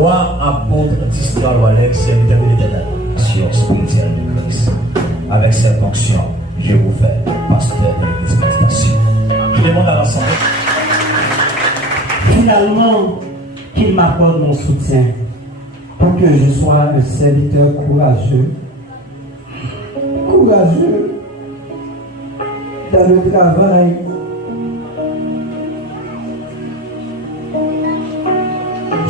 Moi, apôtre Tristan Alex, serviteur de l'Éternel, action spirituelle de Christ. Avec cette fonction, je vous fais pasteur de l'église Constantation. Je demande à l'ensemble. Finalement, qu'il m'accorde mon soutien pour que je sois un serviteur courageux dans le travail.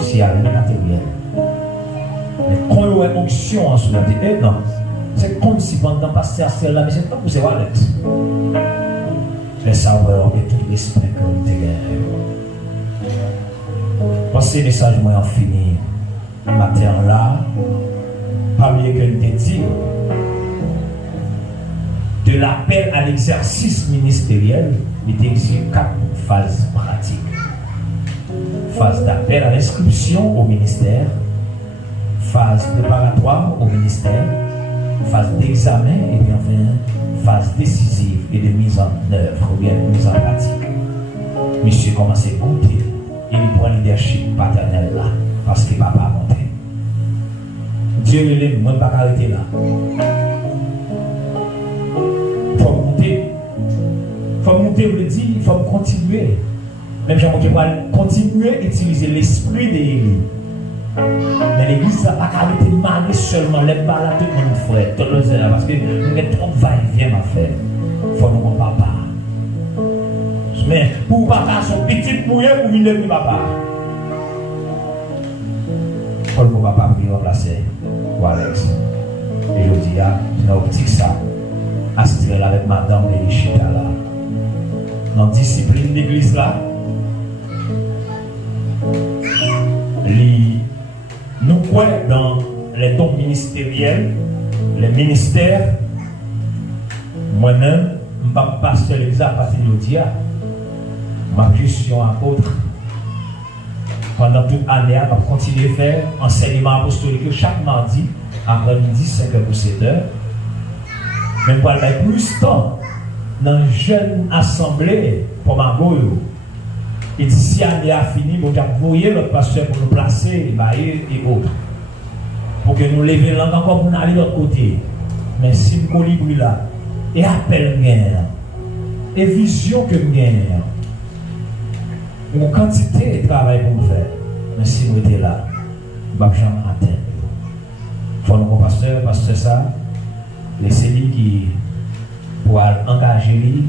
Si à matériel. Mais quand il y a une onction sur la tête, non. C'est comme si pendant le pasteur là, mais c'est pas pour c'est Alex. Mais ça va avoir tout l'esprit que vous avez. Pensez message moi en fini matin là, parmi que nous dit de l'appel à l'exercice ministériel, il existe 4 phases pratiques. Phase d'appel à l'inscription au ministère, phase préparatoire au ministère, phase d'examen et puis enfin phase décisive et de mise en œuvre ou bien de mise en pratique. Monsieur commence à compter, il prend le leadership paternel là, parce que papa a monté. Dieu ne l'aime, moi je ne vais pas arrêter là. Il faut monter. Il faut monter, vous le dites, il faut continuer. Même si on va continuer à utiliser l'esprit de l'Église. Mais l'Église n'a pas qu'à arrêter de marier seulement les balades de mon frère, tout le temps, parce que nous avons trop de va-et-vient à faire. Il faut nous papa. Mais pour papa, son petit mouillé pour venir de papa. Il faut que papa puisse remplacer pour Alex. Et je dis, c'est une optique ça. Assister avec madame de Chita là. Dans la discipline de l'église là. Nous croyons dans les dons ministériels, les ministères. Moi-même, je ne suis pas pasteur de l'église à partir de l'aujourd'hui. Ma gestion apôtre. Pendant toute l'année, je vais continuer à faire enseignement apostolique chaque mardi, après-midi, 5h pour 7h. Mais pour aller plus de temps dans une jeune assemblée pour ma goyo. Et d'ici l'année a fini, vous avez envoyé notre pasteur pour nous placer, les bailleurs et autres. Pour que nous levions l'angle encore pour aller de l'autre côté. Mais si nous colibri là, et appel gain, et vision que nous gagnons, une quantité de travail pour nous faire. Mais si nous étions là, nous ne pouvons jamais atteindre. Il faut nous pasteur ça, laissez-lui qui pour engager lui,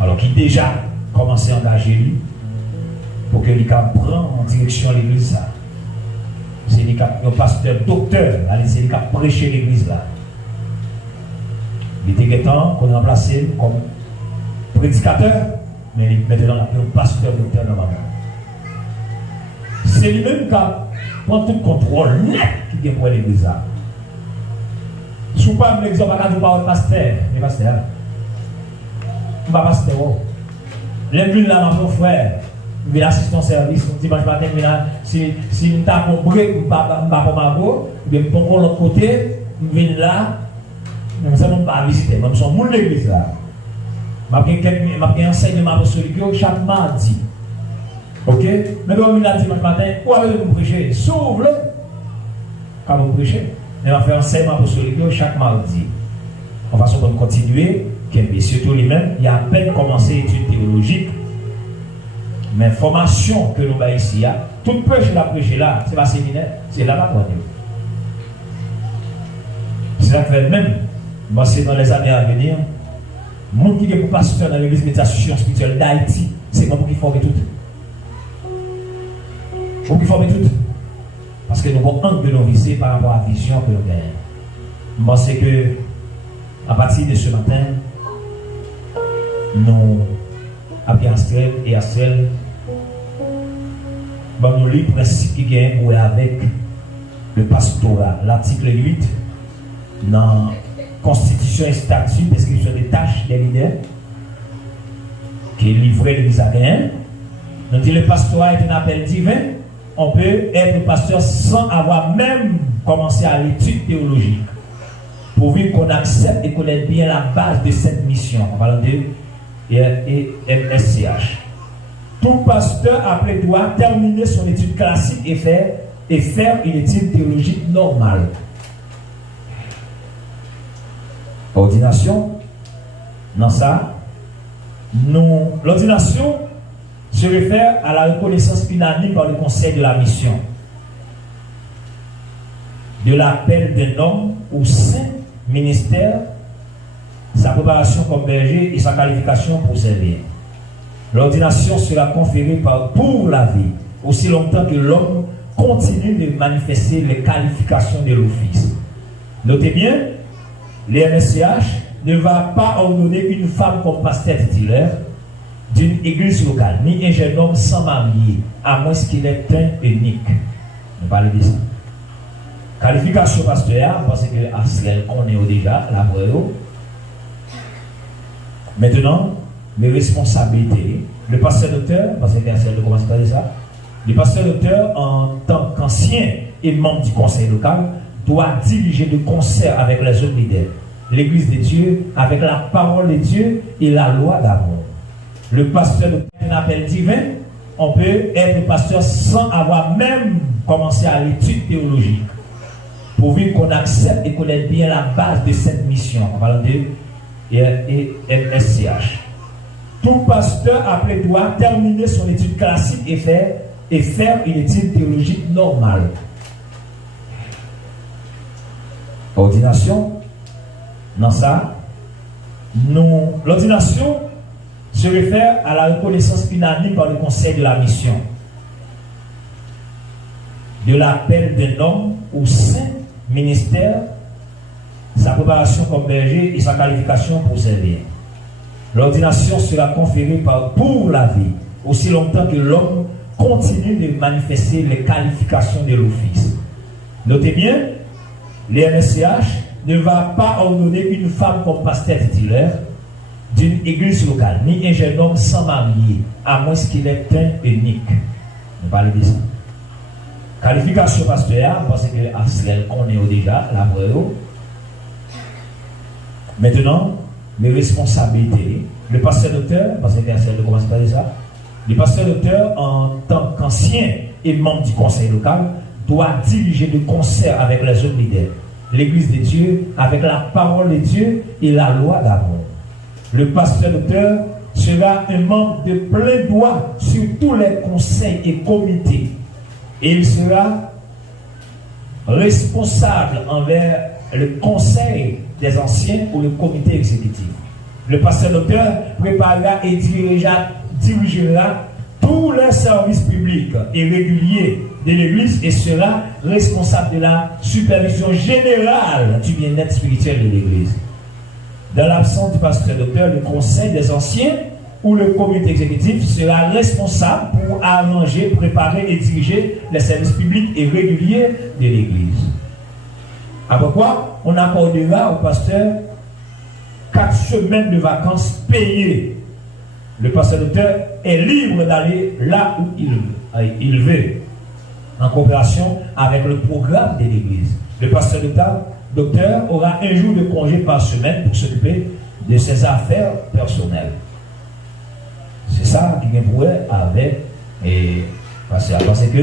alors qu'il déjà commencé à engager lui, pour que lui prenne en direction de l'église. C'est lui qui un pasteur docteur, c'est lui qui a prêché l'église là. Il était temps qu'on a remplacé comme prédicateur, mais maintenant on un pasteur docteur normalement. C'est lui-même qui prend tout le contrôle net qui est pour l'église là. Je ne suis pas un exemple à dire par pasteur, mais pasteur. Je ne suis pas pasteur. L'un là, mon frère, il assiste au service, dimanche matin, si je ne pas compris, je ne suis pas pour ma go, je vais prendre l'autre côté, je viens là, je ne sais pas visiter, je suis dans l'église là. Je vais un enseignement apostolique chaque mardi. Ok? Mais quand je viens dimanche matin, où allez-vous prêcher? S'ouvre-le. Quand vous prêchez. On va faire un enseignement apostolique chaque mardi. On va continuer, mais surtout lui-même, il y a à peine commencé l'étude théologique. Mais formation que nous avons ici, tout prêche la prêcher là, c'est pas séminaire, c'est là-bas pour nous. C'est ça que même, moi c'est dans les années à venir, le monde qui est pour pasteur dans l'église méditation spirituelle d'Haïti, c'est moi pour qui forme tout. Pour qui forme tout. Parce que nous avons un angle de nos visées par rapport à la vision que nous avons. Je pense que, à partir de ce matin, nous, avec Astrid et Astrid, nous lisons le principe qui est avec le pastorat. L'article 8, dans la Constitution et statut, description des tâches des leaders, qui est livré l'église à rien. Nous dit le pastorat est un appel divin. On peut être pasteur sans avoir même commencé à l'étude théologique. Pourvu qu'on accepte et connaisse bien la base de cette mission. En parlant de MSCH. Tout pasteur après doit terminer son étude classique et faire et faire une étude théologique normale. Ordination, dans ça, l'ordination se réfère à la reconnaissance unanime par le conseil de la mission de l'appel d'un homme au saint ministère, sa préparation comme berger et sa qualification pour servir. L'ordination sera conférée pour la vie, aussi longtemps que l'homme continue de manifester les qualifications de l'office. Notez bien, l'MSCH ne va pas ordonner une femme comme pasteur titulaire d'une église locale, ni un jeune homme sans marié, à moins qu'il ait un unique. On parle de ça. Qualification pastorale, parce que à cela qu'on est déjà, la preuve. Maintenant, mes responsabilités. Le pasteur docteur, parce que c'est de commencer par ça, le pasteur docteur, en tant qu'ancien et membre du conseil local, doit diriger de concert avec les autres leaders, l'église de Dieu, avec la parole de Dieu et la loi d'amour. Le pasteur docteur est un appel divin. On peut être pasteur sans avoir même commencé à l'étude théologique, pourvu qu'on accepte et connaisse bien la base de cette mission, en parlant de MSCH. Tout pasteur appelé doit terminer son étude classique et faire une étude théologique normale. Ordination, dans ça, l'ordination se réfère à la reconnaissance unanime par le conseil de la mission de l'appel d'un homme au saint ministère, sa préparation comme berger et sa qualification pour servir. L'ordination sera conférée pour la vie, aussi longtemps que l'homme continue de manifester les qualifications de l'office. Notez bien, l'MSCH ne va pas ordonner une femme comme pasteur titulaire d'une église locale, ni un jeune homme sans marié, à moins qu'il ait un unique. On parle de ça. Qualification pastorale, parce que à cela qu'on est déjà, la preuve. Maintenant, mes responsabilités. Le pasteur docteur, parce que c'est de commencer par ça, le pasteur docteur, en tant qu'ancien et membre du conseil local, doit diriger de concert avec les autres leaders, l'église de Dieu, avec la parole de Dieu et la loi d'amour. Le pasteur docteur sera un membre de plein droit sur tous les conseils et comités. Et il sera responsable envers le conseil des anciens ou le comité exécutif. Le pasteur docteur préparera et dirigera tous les services publics et réguliers de l'Église et sera responsable de la supervision générale du bien-être spirituel de l'Église. Dans l'absence du pasteur docteur, le conseil des anciens ou le comité exécutif sera responsable pour arranger, préparer et diriger les services publics et réguliers de l'Église. Après quoi, on accordera au pasteur 4 semaines de vacances payées. Le pasteur docteur est libre d'aller là où il veut, en coopération avec le programme de l'Église. Le pasteur docteur aura un jour de congé par semaine pour s'occuper de ses affaires personnelles. C'est ça qui vient pour avec parce que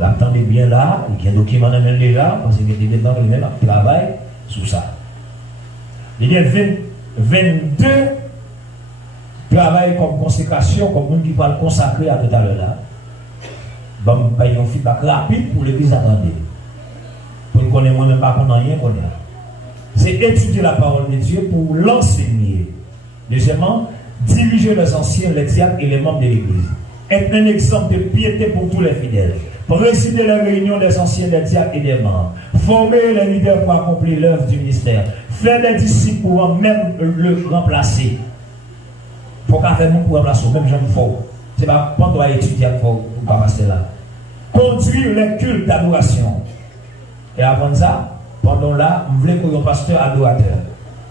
l'attendez bien là, il y a un document même déjà, parce qu'il y a des gens qui même travaillent sur ça. Il y a 22 travail comme consécration, comme on qui va le consacrer à tout à l'heure là. Bon, il y a un feedback rapide pour l'église attendue. Pour qu'on ait moi-même pas qu'on rien qu'on a. C'est étudier la parole de Dieu pour l'enseigner. Deuxièmement, diriger les anciens, les diacres et les membres de l'église. Être un exemple de piété pour tous les fidèles. Présider les réunions des anciens, des diacres et des membres. Former les leaders pour accomplir l'œuvre du ministère. Faire des disciples pour même le remplacer. Pour qu'à faire pour remplacer, même j'aime fort. C'est pas pendant étudier pour pas passer là. Conduire les cultes d'adoration. Et avant ça, pendant là, vous voulez que le pasteur adorateur.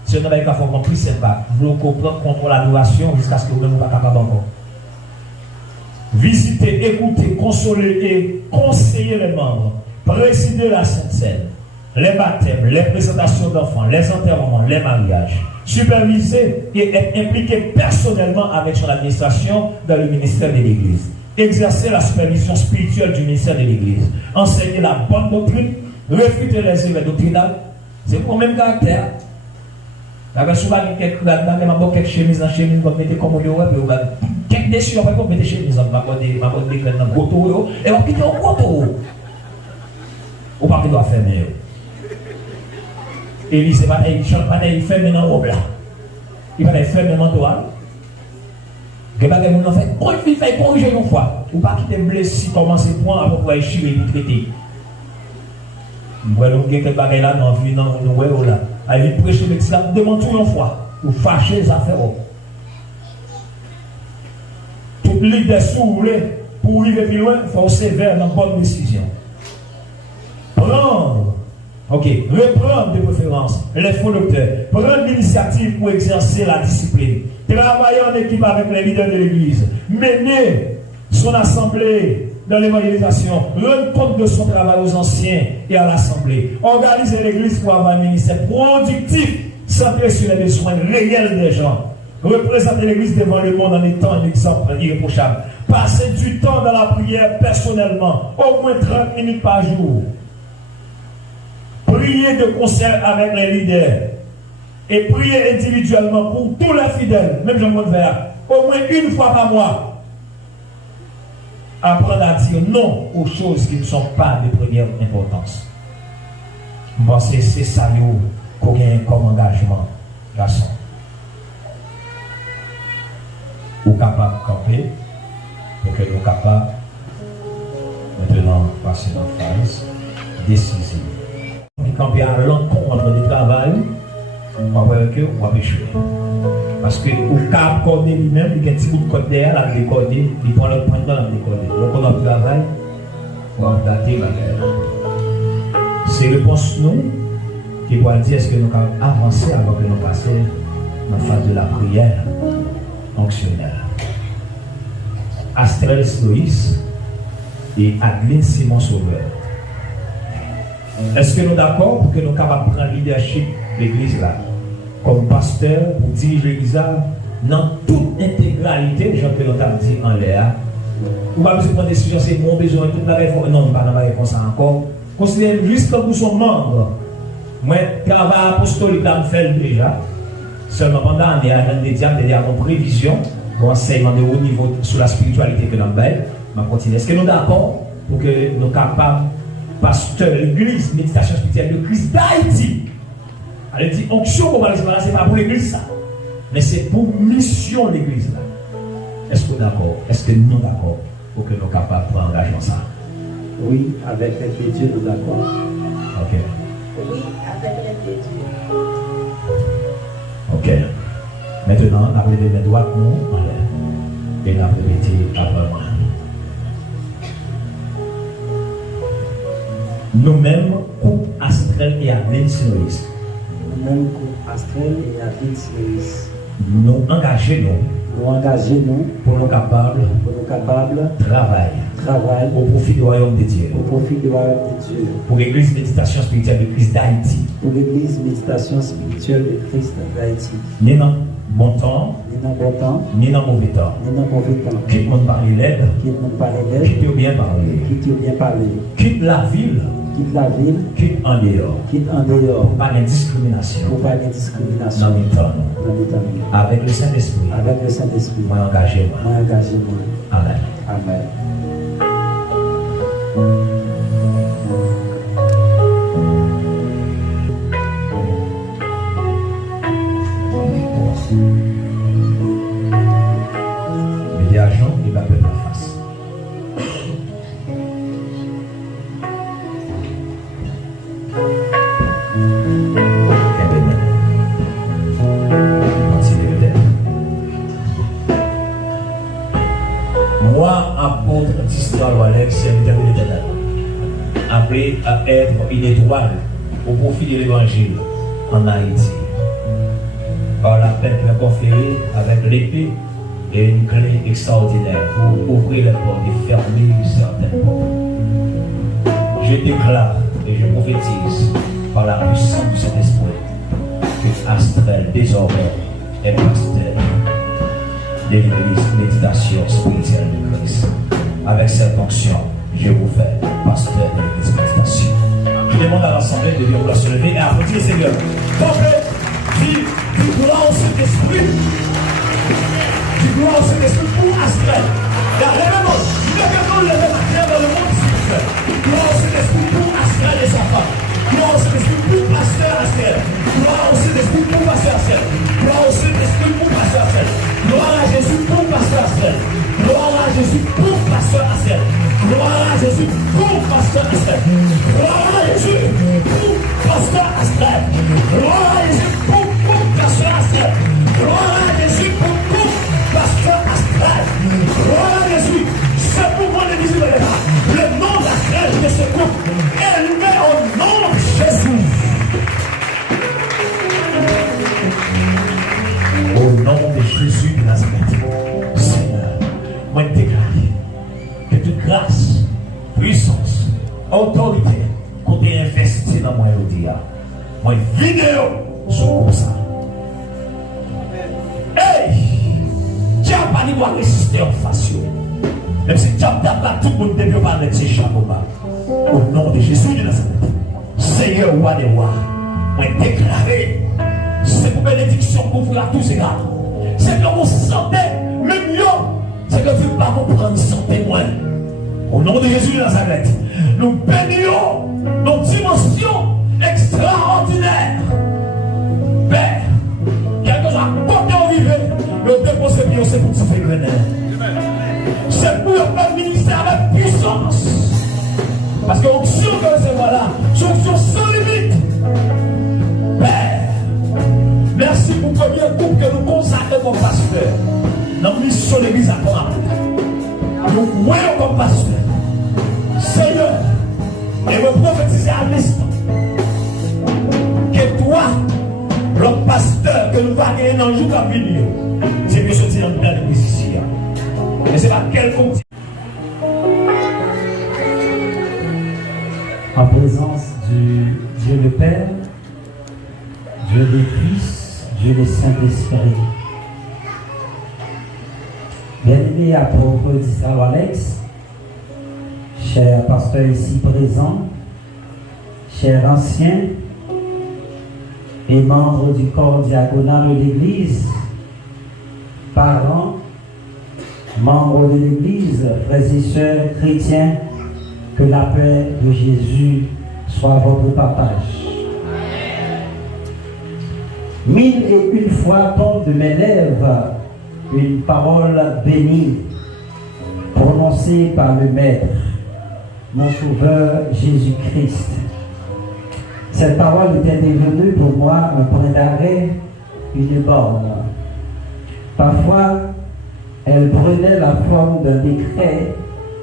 Si on n'a pas compris, c'est pas. Vous voulez comprendre contre l'adoration jusqu'à ce que vous ne soyez pas capable encore. Visiter, écouter, consoler et conseiller les membres. Présider la Sainte Seine. Les baptêmes, les présentations d'enfants, les enterrements, les mariages. Superviser et être impliqué personnellement avec son administration dans le ministère de l'Église. exercer la supervision spirituelle du ministère de l'Église, enseigner la bonne doctrine, réfuter les erreurs doctrinales. C'est pour le même caractère. Avec souvent quelques chemises dans chemise, vous mettez comme vous avez quelques déchets, vous mettez chemise, vous mettez dans gros tour, et vous quittez au gros tour. Ou pas qu'il doit fermer. Et lui, c'est pas il ferme dans le robe là. Il va faire le manteau. Il va faire mon fait. Quand il fait corriger une fois, ou pas quitter blessé, commencer à prendre, après pouvoir chier et traiter. Vous voyez, il y a quelques bagages là, dans la vie, dans le web là. Il prêche l'islam, demande tout une fois, ou fâcher les affaires. Toute l'idée sourire, pour arriver plus loin, il faut sévère dans la bonne décision. Prendre. Ok, reprendre de préférence les faux docteurs, prendre l'initiative pour exercer la discipline, travailler en équipe avec les leaders de l'Église, mener son assemblée dans l'évangélisation, rendre compte de son travail aux anciens et à l'assemblée, organiser l'Église pour avoir un ministère productif, centré sur les besoins réels des gens, représenter l'Église devant le monde en étant un exemple irréprochable, passer du temps dans la prière personnellement, au moins 30 minutes par jour. Prier de concert avec les leaders et prier individuellement pour tous les fidèles, même Jean-Paul Vert, au moins une fois par mois. Apprendre à dire non aux choses qui ne sont pas de première importance. Je pense que c'est ça qu'on a comme engagement, garçon. Ou capable de camper pour que nous soyons capables maintenant passer dans la phase décisive. Quand il y a l'encontre du travail, on va voir que on va échouer. Parce que au cap cordé lui-même, il y a un petit bout de code derrière, la décoder, il prend le point de la décoder. Donc on a le travail, on va dater la guerre. C'est réponse nous qui doit dire est-ce que nous avons avancé avant que nous passions dans la phase de la prière fonctionnelle. Astrel Loïs et Adeline Simon Sauveur. Est-ce que nous sommes d'accord pour que nous soyons capables de prendre le leadership de l'église là, comme pasteur, pour diriger l'église là, dans toute intégralité, gens que nous avons dit en l'air? Ou pas besoin de prendre des décisions, c'est mon besoin, toute la réforme. Non, pas dans la réponse encore. Considérez juste comme nous sommes membres. Moi, le travail apostolique, je fais déjà. Seulement pendant l'année, à la des diables, c'est-à-dire en prévision, en enseignement de haut niveau sur la spiritualité que nous avons, je continue. Est-ce que nous sommes d'accord pour que nous soyons capables, pasteur, l'église, méditation spirituelle de Christ d'Haïti? Elle dit onction pour ce n'est pas pour l'église ça, mais c'est pour mission l'église là. Est-ce que nous sommes d'accord? Est-ce que nous sommes d'accord pour que nous soyons capables de prendre engagement ça? Oui, avec l'aide de Dieu, nous sommes d'accord. Ok. Oui, avec l'aide de Dieu. Ok. Maintenant, on va lever mes doigts nous en l'air. Et on va répéter après moi. Nous-mêmes, couple Astrel et Adeline Sinoïs. Nous-mêmes, couple Astrel et Adeline Sinoïs. Nous engageons Nous engageons pour nous capables de travail au profit du royaume de Dieu. Au profit du royaume de Dieu. Pour l'église méditation spirituelle de Christ d'Haïti. Pour l'église méditation spirituelle de Christ d'Haïti. Ni dans bon temps, ni dans bon temps, ni dans mauvais temps. Ni dans mauvais temps. Quitte mon parler l'aide. Quitte mon parler l'aide. Quitte bien parler. Quitte bien parler. Quitte la ville. Quitte la ville. Quitte en dehors. Quitte en dehors. Pour pas de discrimination. Pour pas de discrimination. Dans les temps. Dans les temps. Avec le Saint-Esprit. Avec le Saint-Esprit. Moi engagé. Moi engagé. Amen. Amen. Mais les agents, ils m'appellent la face. Moi, apôtre Tistan Alex, serviteur de l'Éternel, appelé à être une étoile au profit de l'Évangile en Haïti, par la peine qui m'a conférée avec l'épée et une clé extraordinaire pour ouvrir les portes et fermer certaines portes. Je déclare et je prophétise par la puissance du Saint-Esprit que Astrel désormais est pasteur de l'église méditation spirituelle de Christ. avec cette onction, je vous fais pasteur de l'église Constance. Je demande à l'assemblée de venir se lever et applaudir le Seigneur. Du gloire au Saint-Esprit. Du gloire au Saint-Esprit pour Astrid. Il y a vraiment, il y a quelqu'un levé ma terre dans le monde spirituel. Gloire au Saint-Esprit pour Astrid et sa femme. Gloire au Saint-Esprit pour Pasteur Astrid. Gloire au Saint-Esprit pour Pasteur Astrid. Gloire au Saint-Esprit pour Pasteur Astrid. Gloire à Jésus pour Pasteur Astrid. Gloire à Jésus pour Pasteur Astrid. Gloire à Jésus pour Pasteur Astrid. Gloire à Jésus pour Pasteur Astrid. Gloire à Jésus pour Pasteur Astrid. Gloire à Jésus pour Pasteur Astrid. Gloire à Jésus. C'est pour moi l'église de l'État. Le nom d'Astrid de ce couple est élevé au nom de Jésus. Au nom de Jésus de Nazareth, Seigneur, moi je déclare que toute grâce, puissance, autorité, qu'on t'ait investi dans moi aujourd'hui, moi vidéo sur comme ça. Hey! Tu n'as pas dit de résister en face. Même si tu as pas tout le monde devait parler de ces chapeaux. Au nom de Jésus de Nazareth, Seigneur, roi des rois, moi déclarer. C'est pour bénédiction pour vous à tous égards. C'est que vous sentez, même mieux, c'est que vous ne pas comprendre santé moins. Au nom de Jésus de Nazareth, nous bénissons nos dimensions extraordinaires. Père, quelque chose à côté où vivez, le déposer bien, c'est pour se faire grenade. C'est pour le ministère avec puissance. Parce que l'onction que c'est voilà, c'est l'onction sans limite. Père, merci pour le premier groupe que nous consacrons comme pasteur. Dans la mission de l'église à Corinth. Nous voyons comme pasteur. Seigneur, et me prophétiser à l'instant que toi, le pasteur que nous allons gagner dans le jour à venir, c'est mieux sortir dans l'église ici. Et c'est pas quelconque. En présence du Dieu le Père, Dieu le Fils, Dieu le Saint-Esprit. Bien-aimé apôtre d'Israël Alex, cher pasteur ici présent, chers anciens et membres du corps diaconal de l'Église, parents, membres de l'Église, frères et sœurs chrétiens, que la paix de Jésus soit votre partage. Mille et une fois tombe de mes lèvres une parole bénie, prononcée par le Maître, mon Sauveur Jésus-Christ. Cette parole était devenue pour moi un point d'arrêt, une borne. Parfois, elle prenait la forme d'un décret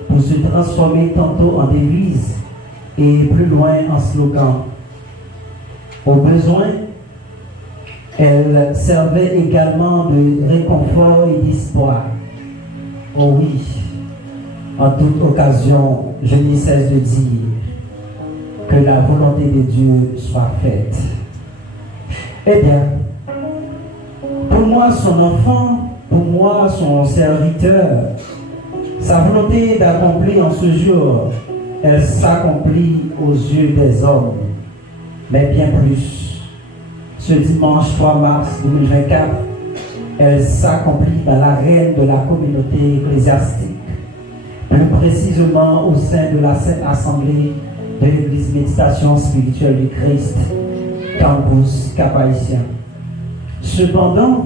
pour se transformer tantôt en devise et plus loin en slogan. Au besoin, elle servait également de réconfort et d'espoir. Oh oui, en toute occasion, je n'ai cesse de dire que la volonté de Dieu soit faite. Eh bien, pour moi, son enfant, pour moi, son serviteur, sa volonté d'accomplir en ce jour, elle s'accomplit aux yeux des hommes, mais bien plus. Ce dimanche 3 mars 2024, elle s'accomplit dans l'arène de la communauté ecclésiastique, plus précisément au sein de la Sainte Assemblée de l'Église Méditation Spirituelle du Christ, Campus Cap-Haïtien. Cependant,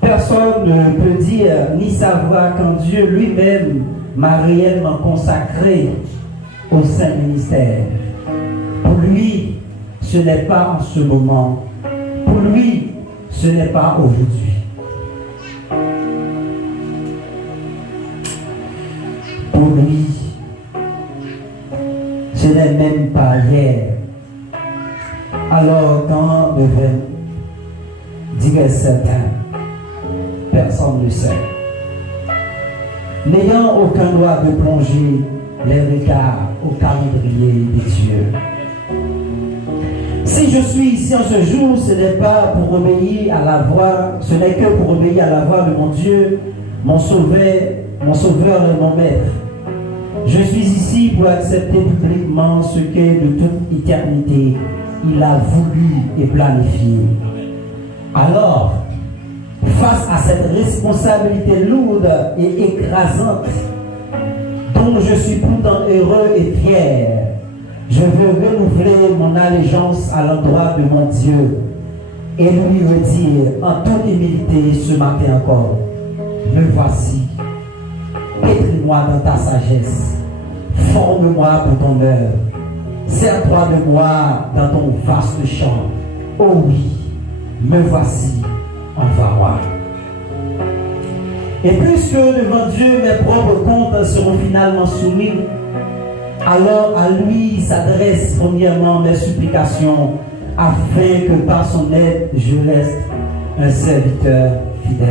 personne ne peut dire ni savoir quand Dieu lui-même m'a réellement consacré au Saint Ministère. Pour lui, ce n'est pas en ce moment. Pour lui, ce n'est pas aujourd'hui. Pour lui, ce n'est même pas hier. Alors, quand devait, dirait certains, personne ne sait. N'ayant aucun droit de plonger les regards au calendrier des dieux. Si je suis ici en ce jour, ce n'est pas pour obéir à la voix, ce n'est que pour obéir à la voix de mon Dieu, mon sauveur et mon maître. Je suis ici pour accepter publiquement ce que de toute éternité il a voulu et planifié. Alors, face à cette responsabilité lourde et écrasante, dont je suis pourtant heureux et fier, je veux renouveler mon allégeance à l'endroit de mon Dieu et lui redire en toute humilité ce matin encore, me voici, pétris-moi dans ta sagesse, forme-moi pour ton œuvre, sers-toi de moi dans ton vaste champ. Oh oui, me voici, envoie-moi. Et puisque devant Dieu mes propres comptes seront finalement soumis, alors à lui s'adressent premièrement mes supplications, afin que par son aide je reste un serviteur fidèle.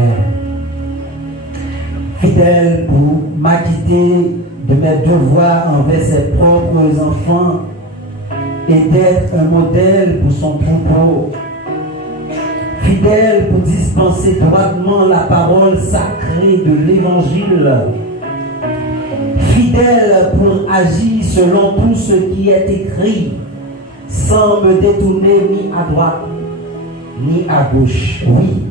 Fidèle pour m'acquitter de mes devoirs envers ses propres enfants et d'être un modèle pour son troupeau. Fidèle pour dispenser droitement la parole sacrée de l'Évangile. Fidèle pour agir selon tout ce qui est écrit, sans me détourner ni à droite, ni à gauche. Oui,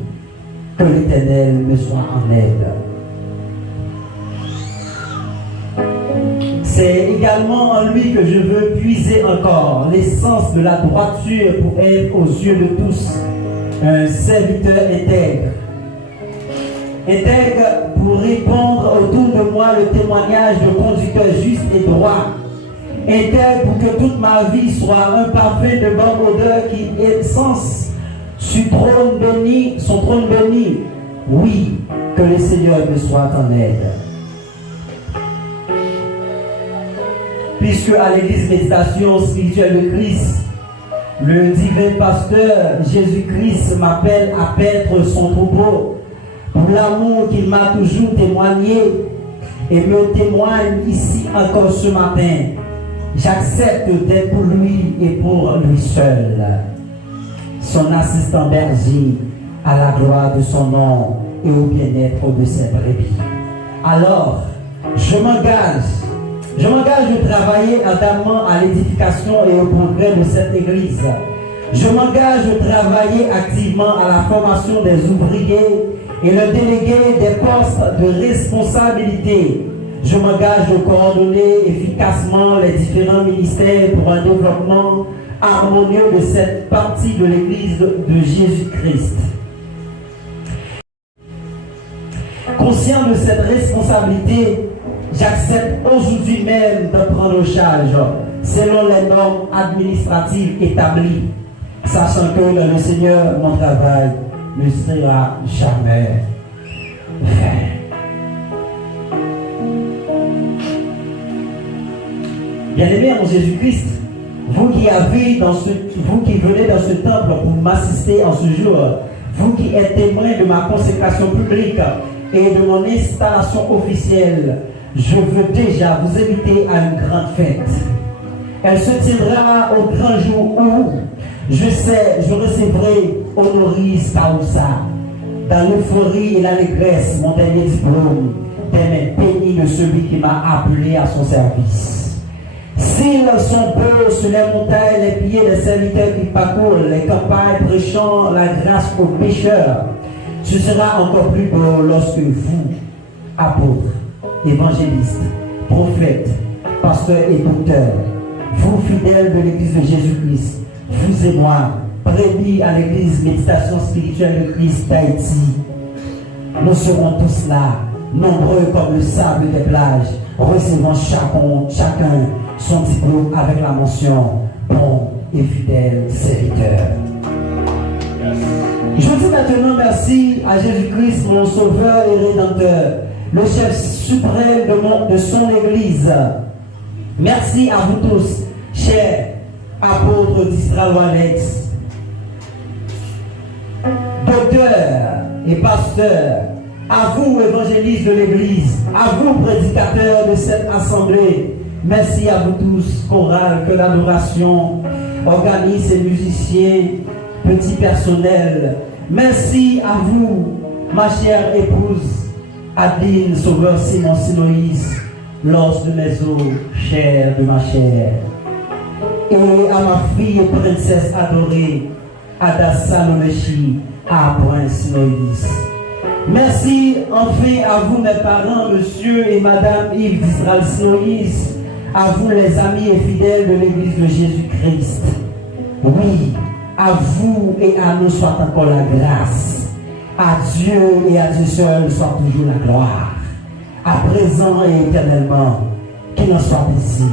que l'Éternel me soit en aide. C'est également en lui que je veux puiser encore l'essence de la droiture pour être aux yeux de tous un serviteur intègre. Intègre pour répandre autour de moi le témoignage de conducteur juste et droit. Intègre pour que toute ma vie soit un parfum de bonne odeur qui excense son trône béni. Oui, que le Seigneur me soit en aide. Puisque à l'église Méditation Spirituelle de Christ, le divin pasteur Jésus-Christ m'appelle à paître son troupeau pour l'amour qu'il m'a toujours témoigné et me témoigne ici encore ce matin. J'accepte d'être pour lui et pour lui seul, son assistant berger, à la gloire de son nom et au bien-être de ses brebis. Alors, je m'engage de travailler ardemment à l'édification et au progrès de cette église. Je m'engage de travailler activement à la formation des ouvriers et le déléguer des postes de responsabilité. Je m'engage de coordonner efficacement les différents ministères pour un développement harmonieux de cette partie de l'église de Jésus-Christ. Conscient de cette responsabilité, j'accepte aujourd'hui même de prendre charge selon les normes administratives établies, sachant que le Seigneur, mon travail ne sera jamais vain. Bien-aimés en Jésus-Christ, vous qui venez dans ce temple pour m'assister en ce jour, vous qui êtes témoins de ma consécration publique et de mon installation officielle, je veux déjà vous inviter à une grande fête. Elle se tiendra au grand jour où je recevrai Honoris Causa, dans l'euphorie et l'allégresse, mon dernier diplôme, des mains bénies de celui qui m'a appelé à son service. S'ils sont peu sur les montagnes, les pieds des serviteurs qui parcourent les campagnes prêchant la grâce aux pécheurs, ce sera encore plus beau lorsque vous, apôtres, évangélistes, prophètes, pasteurs et docteurs, vous fidèles de l'église de Jésus-Christ, vous et moi, brebis à l'église Méditation Spirituelle de Christ d'Haïti, nous serons tous là, nombreux comme le sable des plages, recevant chacun son diplôme avec la mention bon et fidèle serviteur. Je dis maintenant merci à Jésus-Christ, mon sauveur et rédempteur, le chef suprême de son église. Merci à vous tous, chers apôtres d'Israël-Alex, docteurs et pasteurs, à vous, évangélistes de l'église, à vous, prédicateurs de cette assemblée. Merci à vous tous, chorale, que l'adoration, organisme et musiciens, petit personnel. Merci à vous, ma chère épouse, Adeline, Sauveur Simon Sinoïs, l'os de mes os, chair de ma chair. Et à ma fille princesse adorée, Adassa Nomeshi, à Prince Noïs. Merci enfin à vous mes parents, monsieur et madame Yves d'Israël Noïs, à vous les amis et fidèles de l'église de Jésus-Christ. Oui, à vous et à nous soit encore la grâce. À Dieu et à Dieu seul soit toujours la gloire. À présent et éternellement, qu'il en soit ainsi.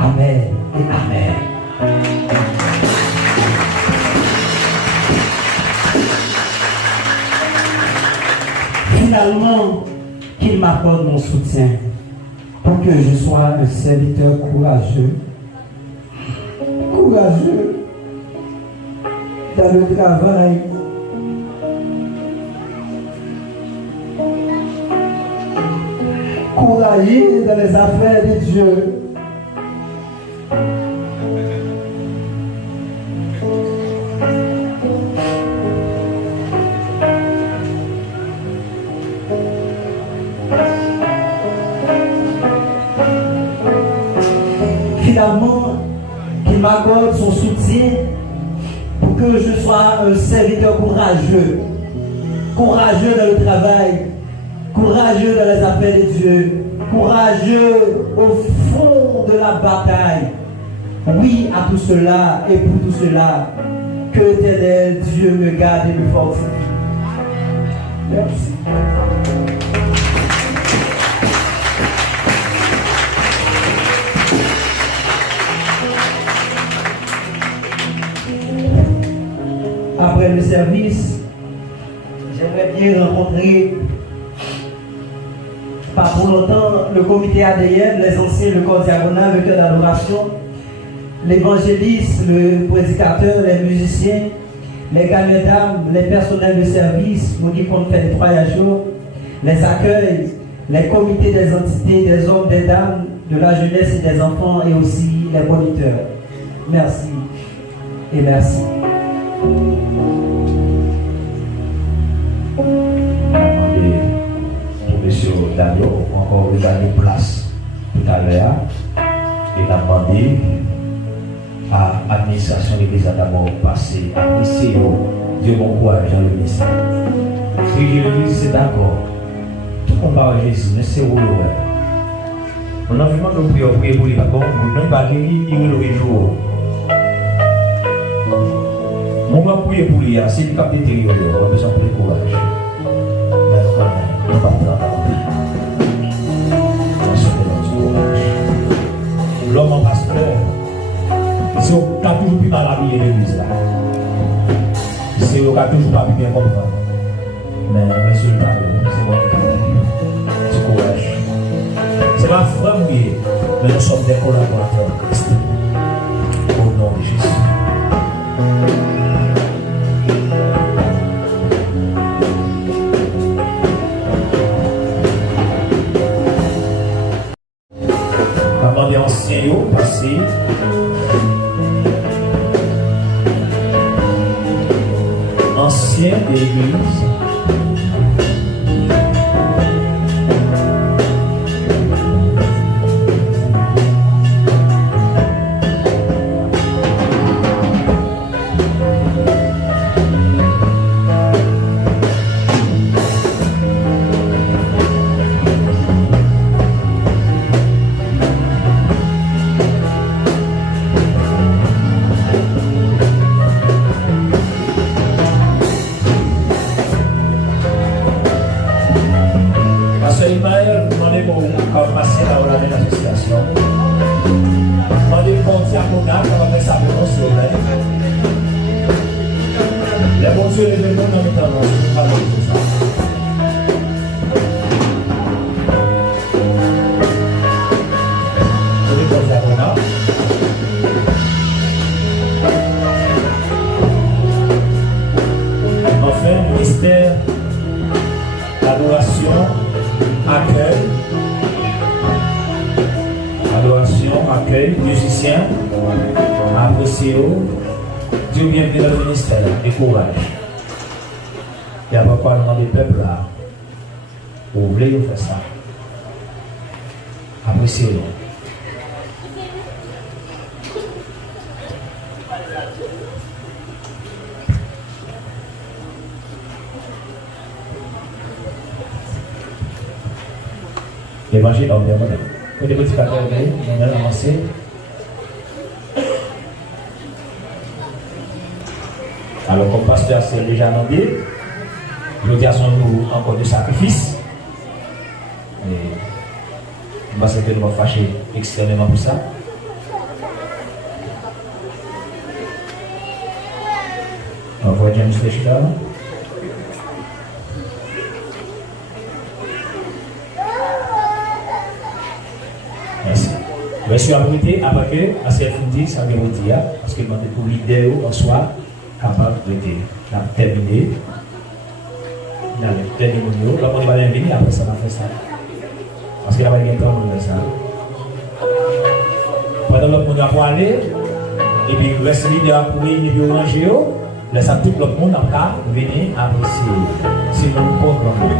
Amen et Amen. Finalement, qu'il m'accorde mon soutien pour que je sois un serviteur courageux dans le travail, courageux dans les affaires de Dieu. Finalement, qu'il m'accorde son soutien pour que je sois un serviteur courageux dans le travail, courageux dans les affaires de Dieu, courageux au fond de la bataille. Oui à tout cela et pour tout cela, que l'Éternel Dieu me garde et me fortifie. Merci. Après le service, j'aimerais bien rencontrer, pas pour longtemps, le comité ADN, les anciens, le corps diagonal, le cœur d'adoration, l'évangéliste, le prédicateur, les musiciens, les gars, les dames, les personnels de service, on dit qu'on fait les 3 jours, les accueils, les comités des entités, des hommes, des dames, de la jeunesse et des enfants, et aussi les moniteurs. Merci et merci. Monsieur Daniel, encore regagner place tout à l'heure et a demandé à l'administration de l'Église d'abord passer à l'lycée. Dieu bon courage dans le lycée. Si l'Église c'est d'accord, tout le monde parle de Jésus, mais c'est où le on a vraiment prié pour lui, d'accord? Nous n'avons pas guéri, il nous le jour. On va prier pour lui, c'est le capitaine, on a besoin de courage. L'homme en pasteur, c'est au cas toujours plus mal habillé l'église là. C'est au cas toujours pas bien comprendre. Mais monsieur le pasteur, c'est moi qui du courage. C'est ma frère mouillé, mais nous sommes des collaborateurs de Christ. Au nom de Jésus. Les anciens passés. Anciens de l'église. Musiciens, appréciez Dieu bienvenue dans le ministère et courage. Il n'y a pas demander peuple là. Vous voulez faire ça. Appréciez-le. L'évangile en termes de petits papiers, on a avancé. Alors, comme pasteur c'est déjà demandé, je dis à son nous encore de sacrifice. Et on va certainement fâcher extrêmement pour ça. On voit James Lechita. Merci. Je suis abrité après que, à cette fin ça veut dire, parce que demandé pour l'idée en soi, capable de terminer. Dans le dernier moment, là, on va venir après ça, on va faire ça. Parce qu'il n'y a pas de temps pour ça. Pendant que l'autre monde va aller, et puis le reste leader pour venir et manger, laisse tout le monde après venir apprécier. C'est le programme.